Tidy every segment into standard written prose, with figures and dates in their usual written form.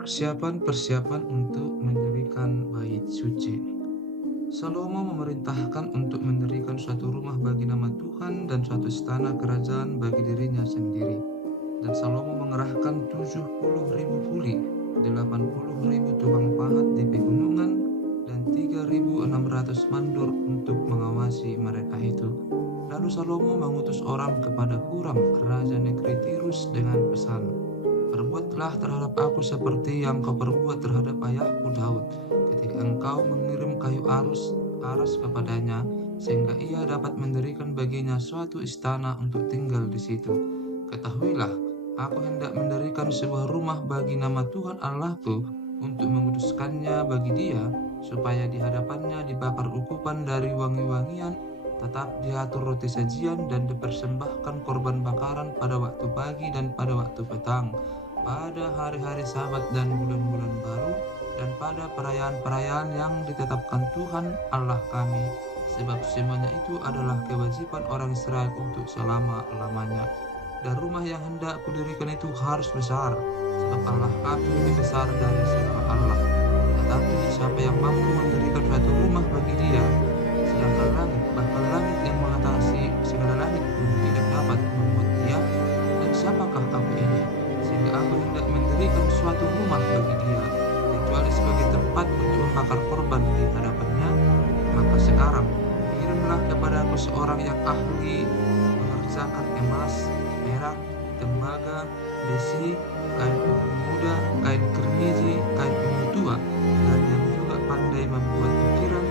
Persiapan-persiapan untuk mendirikan bait suci. Salomo memerintahkan untuk mendirikan suatu rumah bagi nama Tuhan dan suatu istana kerajaan bagi dirinya sendiri. Dan Salomo mengerahkan 70.000 kuli, 80.000 tukang pahat di pegunungan, dan 3.600 mandur untuk mengawasi mereka itu. Lalu Salomo mengutus orang kepada Huram, raja negeri Tirus dengan pesan, "Perbuatlah terhadap aku seperti yang kau perbuat terhadap ayahku Daud, ketika engkau mengirim kayu aras kepadanya, sehingga ia dapat mendirikan baginya suatu istana untuk tinggal di situ. Ketahuilah, aku hendak mendirikan sebuah rumah bagi nama Tuhan Allahku, untuk menguduskannya bagi dia, supaya di hadapannya dibakar ukupan dari wangi-wangian, tetap diatur roti sajian dan dipersembahkan korban bakaran pada waktu pagi dan pada waktu petang, pada hari-hari Sabat dan bulan-bulan baru, dan pada perayaan-perayaan yang ditetapkan Tuhan Allah kami, sebab semuanya itu adalah kewajiban orang Israel untuk selama-lamanya. Dan rumah yang hendak kudirikan itu harus besar, sebab Allah kami lebih besar dari segala Allah. Tetapi siapa yang mampu mendirikan suatu rumah bagi dia, sedangkan langit, bahkan langit yang mengatasi segala langit pun tidak dapat membuat dia, dan siapakah aku ini, sehingga aku hendak mendirikan suatu rumah bagi dia, kecuali sebagai tempat untuk membakar korban di hadapannya? Maka sekarang kirimlah kepada aku seorang yang ahli mengerjakan emas, perak, tembaga, besi, kain ungu muda, kain kermiji, kain ungu tua, dan yang juga pandai membuat ukiran,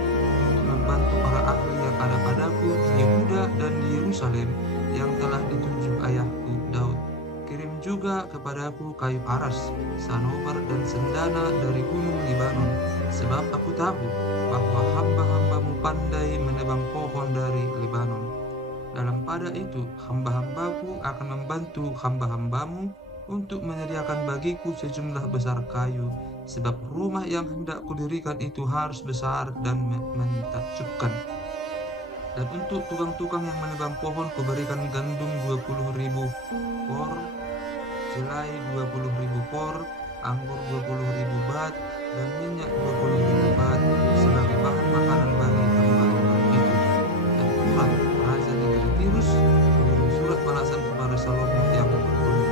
untuk membantu para ahli yang ada padaku di Yehuda dan di Yerusalem, yang telah ditunjuk ayahku Daud. Kirim juga kepadaku kayu aras, sanobar, dan sendana dari gunung Libanon, sebab aku tahu bahwa hamba-hambamu pandai menebang pohon dari Libanon. Dalam pada itu, hamba-hambaku akan membantu hamba-hambamu untuk menyediakan bagiku sejumlah besar kayu, sebab rumah yang hendak kudirikan itu harus besar dan mentakjubkan. Dan untuk tukang-tukang yang menebang pohon kuberikan gandum 20.000 por, jelai 20.000 por, anggur 20.000 bat, dan minyak 20.000 bat sebagai bahan makanan bagi hamba-hambamu itu. Dan Huram, raja negeri Tirus, mengirim surat balasan kepada Salomo yang berbunyi,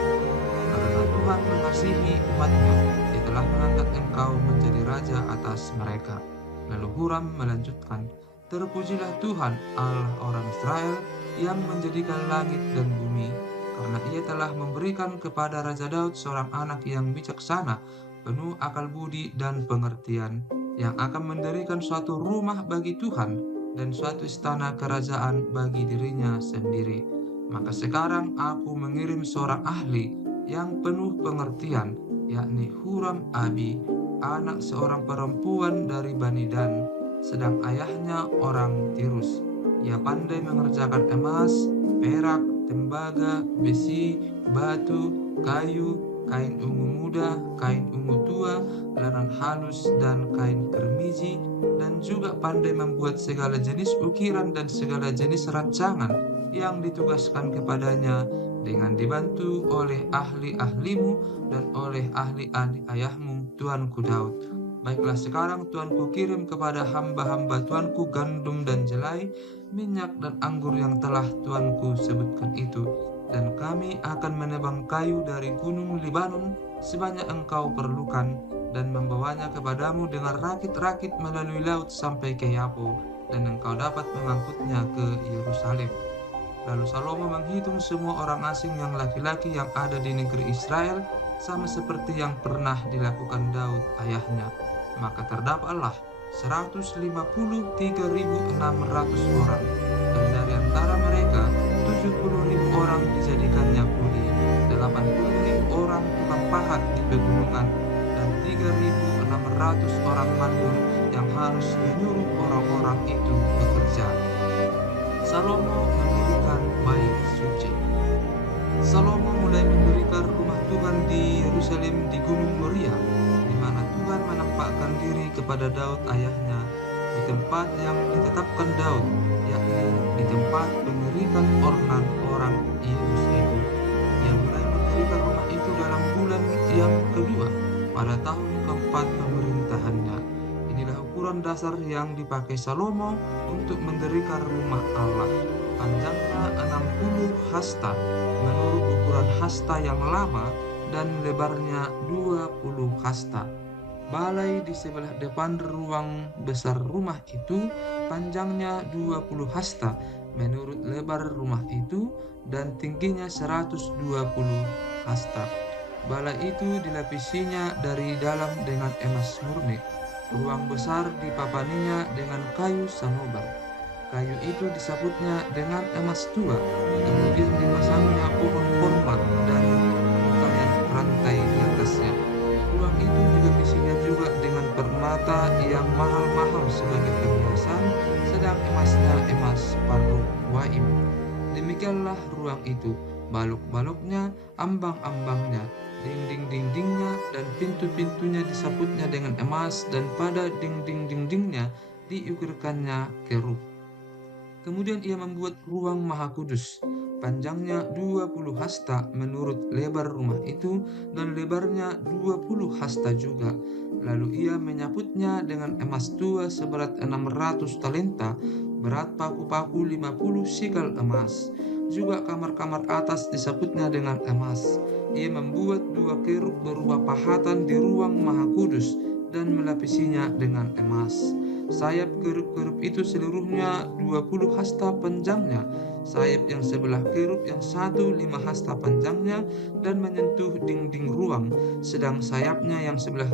"Karena Tuhan mengasihi umatnya, Dia telah mengangkat engkau menjadi raja atas mereka." Lalu Huram melanjutkan, "Terpujilah Tuhan, Allah orang Israel, yang menjadikan langit dan bumi, karena Ia telah memberikan kepada Raja Daud seorang anak yang bijaksana, penuh akal budi dan pengertian, yang akan mendirikan suatu rumah bagi Tuhan dan suatu istana kerajaan bagi dirinya sendiri. Maka sekarang aku mengirim seorang ahli yang penuh pengertian, yakni Huram Abi, anak seorang perempuan dari Bani Dan, sedang ayahnya orang Tirus. Ia pandai mengerjakan emas, perak, tembaga, besi, batu, kayu, kain ungu muda, kain ungu tua, lanan halus, dan kain kermiji, dan juga pandai membuat segala jenis ukiran dan segala jenis rancangan yang ditugaskan kepadanya, dengan dibantu oleh ahli-ahlimu dan oleh ahli-ahli ayahmu, Tuanku Daud. Baiklah, sekarang Tuanku kirim kepada hamba-hamba Tuanku gandum dan jelai, minyak dan anggur yang telah Tuanku sebutkan itu, dan kami akan menebang kayu dari gunung Libanon sebanyak engkau perlukan, dan membawanya kepadamu dengan rakit-rakit melalui laut sampai ke Yapo, dan engkau dapat mengangkutnya ke Yerusalem." Lalu Salomo menghitung semua orang asing yang laki-laki yang ada di negeri Israel, sama seperti yang pernah dilakukan Daud ayahnya. Maka terdapatlah 153.600 orang, dan dari antara mereka 70.000 orang dijadikannya kuli, 80.000 orang tukang pahat di pegunungan, dan 3.600 orang mandur yang harus menyuruh orang-orang itu bekerja. Salomo mendirikan bait suci. Salomo mulai mendirikan rumah Tuhan di Yerusalem di Gunung Moria, di mana Tuhan menampakkan diri kepada Daud ayahnya, di tempat yang ditetapkan Daud, yakni di tempat pengirikan Ornan orang Yebus itu. Ia mulai mendirikan rumah itu dalam bulan yang kedua pada tahun keempat pemerintahannya. Inilah ukuran dasar yang dipakai Salomo untuk mendirikan rumah Allah. Panjangnya 60 hasta menurut ukuran hasta yang lama dan lebarnya 20 hasta. Balai di sebelah depan ruang besar rumah itu panjangnya 20 hasta menurut lebar rumah itu dan tingginya 120 hasta. Balai itu dilapisinya dari dalam dengan emas murni. Ruang besar dipapaninya dengan kayu sanobar. Kayu itu disaputnya dengan emas tua, kemudian dipasangnya pohon kormat dan untayan rantai di atasnya. Ruang itu dilapisinya juga dengan permata yang mahal-mahal sebagai perhiasan, sedang emasnya emas Parwaim. Demikianlah ruang itu, balok-baloknya, ambang-ambangnya, dinding-dindingnya, dan pintu-pintunya disaputnya dengan emas, dan pada dinding-dindingnya diukirkannya kerub. Kemudian ia membuat ruang maha kudus, panjangnya 20 hasta menurut lebar rumah itu, dan lebarnya 20 hasta juga. Lalu ia menyaputnya dengan emas tua seberat 600 talenta, berat paku-paku 50 sikal emas. Juga kamar-kamar atas disaputnya dengan emas. Ia membuat 2 kerub berupa pahatan di ruang maha kudus dan melapisinya dengan emas. Sayap kerub-kerub itu seluruhnya 20 hasta panjangnya. Sayap yang sebelah kerub yang satu 5 hasta panjangnya dan menyentuh dinding ruang. Sedang sayapnya yang sebelah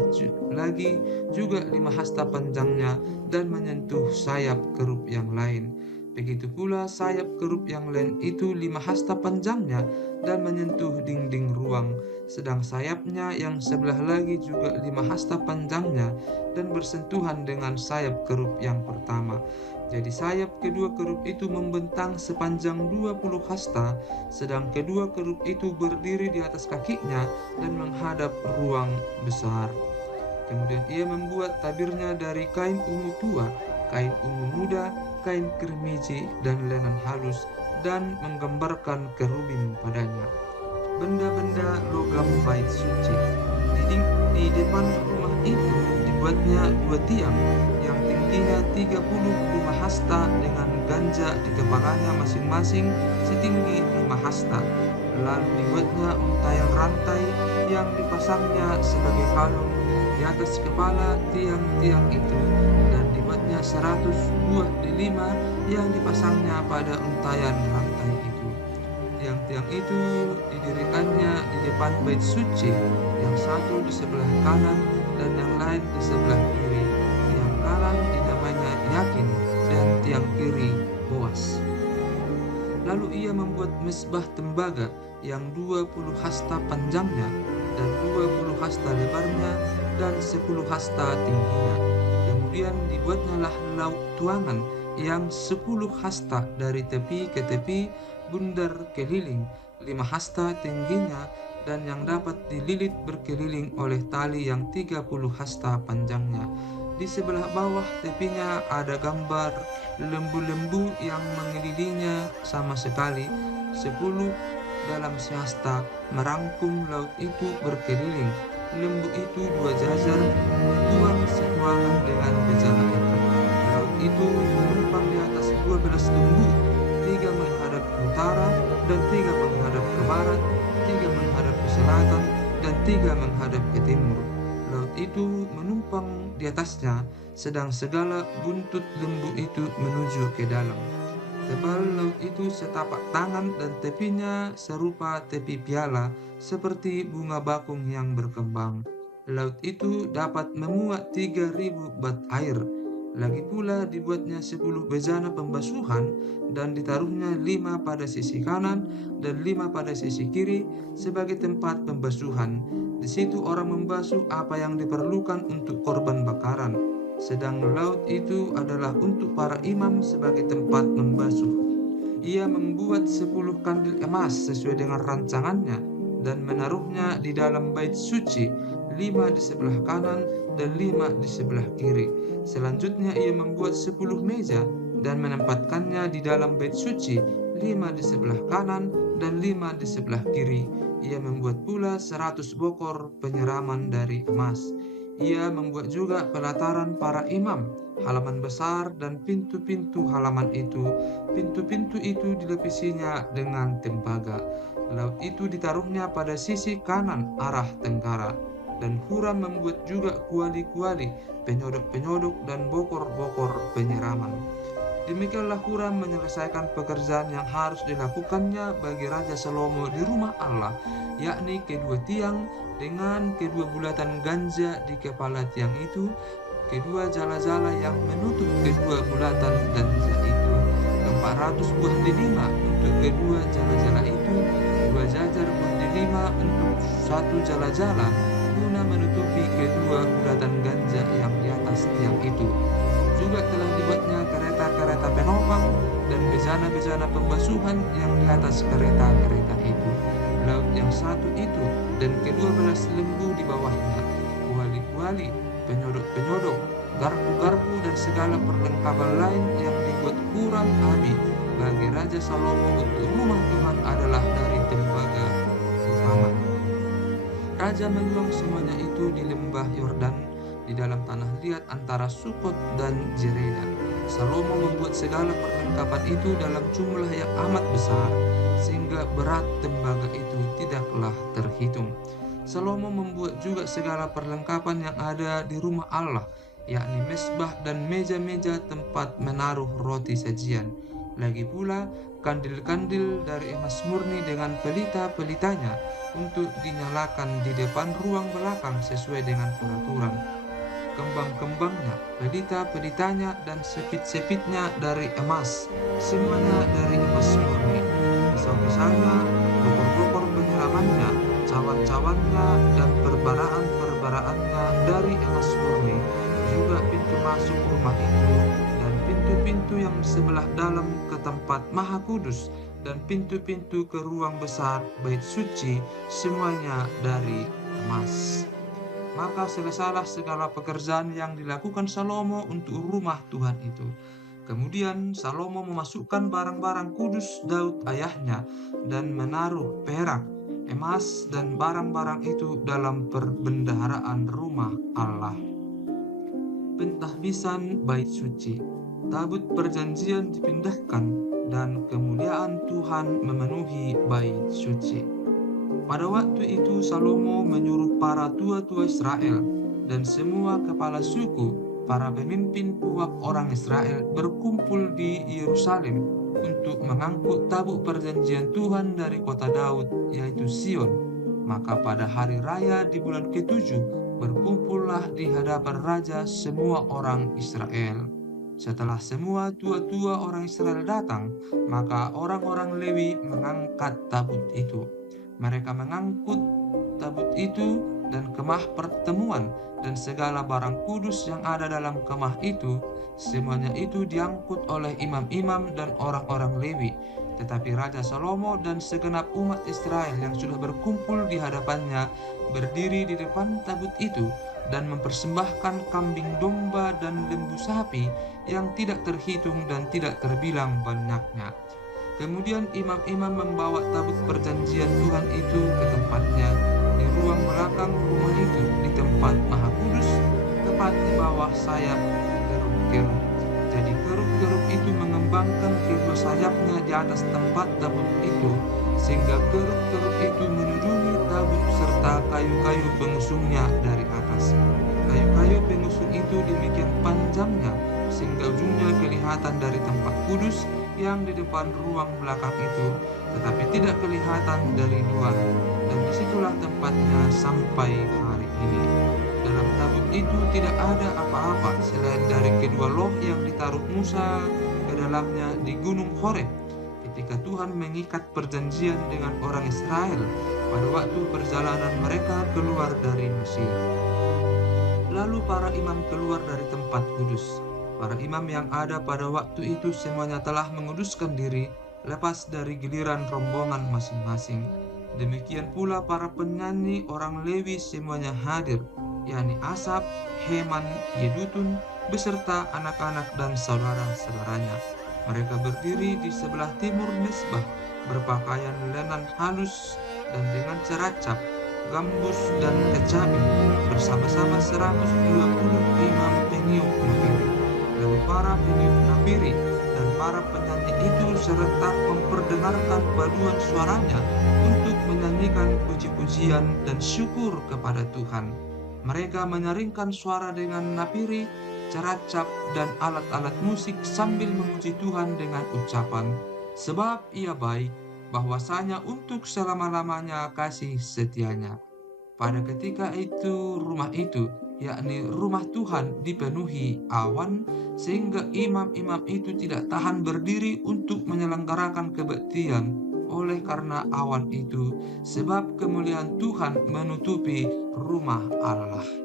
lagi juga 5 hasta panjangnya dan menyentuh sayap kerub yang lain. Begitu pula sayap kerub yang lain itu 5 hasta panjangnya dan menyentuh dinding ruang. Sedang sayapnya yang sebelah lagi juga 5 hasta panjangnya dan bersentuhan dengan sayap kerub yang pertama. Jadi sayap kedua kerub itu membentang sepanjang 20 hasta, sedang kedua kerub itu berdiri di atas kakinya dan menghadap ruang besar. Kemudian ia membuat tabirnya dari kain ungu tua, kain ungu muda, kain kirmiji, dan lenan halus, dan menggambarkan kerubim padanya. Benda-benda logam bait suci. Di depan rumah itu dibuatnya 2 tiang yang tingginya 35 hasta dengan ganja di kepalanya masing-masing setinggi 5 hasta. Lalu dibuatnya untayan rantai yang dipasangnya sebagai kalung di atas kepala tiang-tiang itu, dan dibuatnya 100 buah delima yang dipasangnya pada untayan rantai itu. Tiang-tiang itu didirikannya di depan bait suci, yang satu di sebelah kanan dan yang lain di sebelah kiri. Tiang kanan dinamainya Yakin dan tiang kiri Boas. Lalu ia membuat mesbah tembaga yang 20 hasta panjangnya dan 20 hasta lebarnya dan 10 hasta tingginya. Kemudian dibuatnyalah lauk tuangan yang 10 hasta dari tepi ke tepi, bundar keliling, 5 hasta tingginya, dan yang dapat dililit berkeliling oleh tali yang 30 hasta panjangnya. Di sebelah bawah tepinya ada gambar lembu-lembu yang mengelilinginya sama sekali. 10 dalam sehasta merangkum laut itu berkeliling. Lembu itu 2 jajar, tuang setuangan dengan bejana itu. Laut itu menumpang di atas 12 lembu, 3 menghadap ke utara dan 3 menghadap ke barat, 3 menghadap ke selatan dan 3 menghadap ke timur. Laut itu menumpang di atasnya, sedang segala buntut lembu itu menuju ke dalam. Tebal laut itu setapak tangan dan tepinya serupa tepi piala, seperti bunga bakung yang berkembang. Laut itu dapat memuat 3.000 bat air. Lagi pula dibuatnya 10 bejana pembasuhan dan ditaruhnya 5 pada sisi kanan dan 5 pada sisi kiri sebagai tempat pembasuhan. Di situ orang membasuh apa yang diperlukan untuk korban bakaran. Sedang laut itu adalah untuk para imam sebagai tempat membasuh. Ia membuat 10 kandil emas sesuai dengan rancangannya dan menaruhnya di dalam bait suci, 5 di sebelah kanan dan 5 di sebelah kiri. Selanjutnya ia membuat 10 meja dan menempatkannya di dalam bait suci, 5 di sebelah kanan dan 5 di sebelah kiri. Ia membuat pula 100 bokor penyiraman dari emas. Ia membuat juga pelataran para imam, halaman besar dan pintu-pintu halaman itu. Pintu-pintu itu dilapisinya dengan tembaga. Laut itu ditaruhnya pada sisi kanan arah tenggara. Dan Huram membuat juga kuali-kuali, penyodok-penyodok dan bokor-bokor penyiraman. Demikianlah Huram menyelesaikan pekerjaan yang harus dilakukannya bagi Raja Salomo di rumah Allah, yakni kedua tiang dengan kedua bulatan ganja di kepala tiang itu, kedua jala-jala yang menutup kedua bulatan ganja itu, 400 buah delima untuk kedua jala-jala itu, dua jajar buah delima untuk satu jala-jala, guna menutupi kedua bulatan ganja yang di atas tiang itu. Juga telah dibuatnya kereta-kereta penopang dan bejana-bejana pembasuhan yang di atas kereta-kereta itu. Laut yang satu itu dan ke-12 lembu di bawahnya, kuali-kuali, penyodok-penyodok, garpu-garpu dan segala perlengkapan lain yang dibuat Huram Abi bagi Raja Salomo untuk rumah Tuhan adalah dari tembaga Ufaman. Raja membuang semuanya itu di lembah Yordan di dalam tanah liat antara Sukot dan Jereda. Salomo membuat segala perlengkapan itu dalam jumlah yang amat besar, sehingga berat tembaga itu tidaklah terhitung. Salomo membuat juga segala perlengkapan yang ada di rumah Allah, yakni mesbah dan meja-meja tempat menaruh roti sajian. Lagi pula kandil-kandil dari emas murni dengan pelita-pelitanya untuk dinyalakan di depan ruang belakang sesuai dengan peraturan. Kembang-kembangnya, pelita-pelitanya, dan sepit-sepitnya dari emas, semuanya dari emas murni. Pisau-pisaunya, bokor-bokor penyiramannya, cawan-cawannya, dan perbaraan-perbaraannya dari emas murni. Juga pintu masuk rumah itu, dan pintu-pintu yang sebelah dalam ke tempat Maha Kudus, dan pintu-pintu ke ruang besar bait suci, semuanya dari emas. Maka selesailah segala pekerjaan yang dilakukan Salomo untuk rumah Tuhan itu. Kemudian Salomo memasukkan barang-barang kudus Daud ayahnya dan menaruh perak, emas, dan barang-barang itu dalam perbendaharaan rumah Allah. Pentahbisan bait suci. Tabut perjanjian dipindahkan dan kemuliaan Tuhan memenuhi bait suci. Pada waktu itu Salomo menyuruh para tua-tua Israel dan semua kepala suku, para pemimpin puak orang Israel berkumpul di Yerusalem untuk mengangkut tabut perjanjian Tuhan dari kota Daud, yaitu Sion. Maka pada hari raya di bulan ke-7 berkumpullah di hadapan raja semua orang Israel. Setelah semua tua-tua orang Israel datang, maka orang-orang Lewi mengangkat tabut itu. Mereka mengangkut tabut itu dan kemah pertemuan dan segala barang kudus yang ada dalam kemah itu, semuanya itu diangkut oleh imam-imam dan orang-orang Lewi. Tetapi Raja Salomo dan segenap umat Israel yang sudah berkumpul di hadapannya berdiri di depan tabut itu dan mempersembahkan kambing domba dan lembu sapi yang tidak terhitung dan tidak terbilang banyaknya. Kemudian imam-imam membawa tabut perjanjian Tuhan itu ke tempatnya di ruang belakang rumah itu di tempat Maha Kudus, tepat di bawah sayap kerub-kerub. Jadi kerub-kerub itu mengembangkan kedua sayapnya di atas tempat tabut itu, sehingga kerub-kerub itu menudungi tabut serta kayu-kayu pengusungnya dari atas. Kayu-kayu pengusung itu demikian panjangnya, sehingga ujungnya kelihatan dari tempat kudus yang di depan ruang belakang itu, tetapi tidak kelihatan dari luar, dan disitulah tempatnya sampai hari ini. Dalam tabut itu tidak ada apa-apa selain dari kedua loh yang ditaruh Musa ke dalamnya di Gunung Horeb, ketika Tuhan mengikat perjanjian dengan orang Israel pada waktu perjalanan mereka keluar dari Mesir. Lalu para imam keluar dari tempat kudus. Para imam yang ada pada waktu itu semuanya telah menguduskan diri lepas dari giliran rombongan masing-masing. Demikian pula para penyanyi orang Lewi semuanya hadir, yakni Asap, Heman, Yedutun, beserta anak-anak dan saudara-saudaranya. Mereka berdiri di sebelah timur mesbah, berpakaian lenan halus dan dengan ceracap, gambus, dan kecapi bersama-sama 120 imam peniup nafiri. Lalu para peniup nafiri dan para penyanyi itu serentak memperdengarkan paduan suaranya untuk menyanyikan puji-pujian dan syukur kepada Tuhan. Mereka menyaringkan suara dengan nafiri, ceracap, dan alat-alat musik sambil memuji Tuhan dengan ucapan, "Sebab Ia baik, bahwasanya untuk selama-lamanya kasih setianya." Pada ketika itu, rumah itu, yakni rumah Tuhan, dipenuhi awan, sehingga imam-imam itu tidak tahan berdiri untuk menyelenggarakan kebaktian oleh karena awan itu, sebab kemuliaan Tuhan menutupi rumah Allah.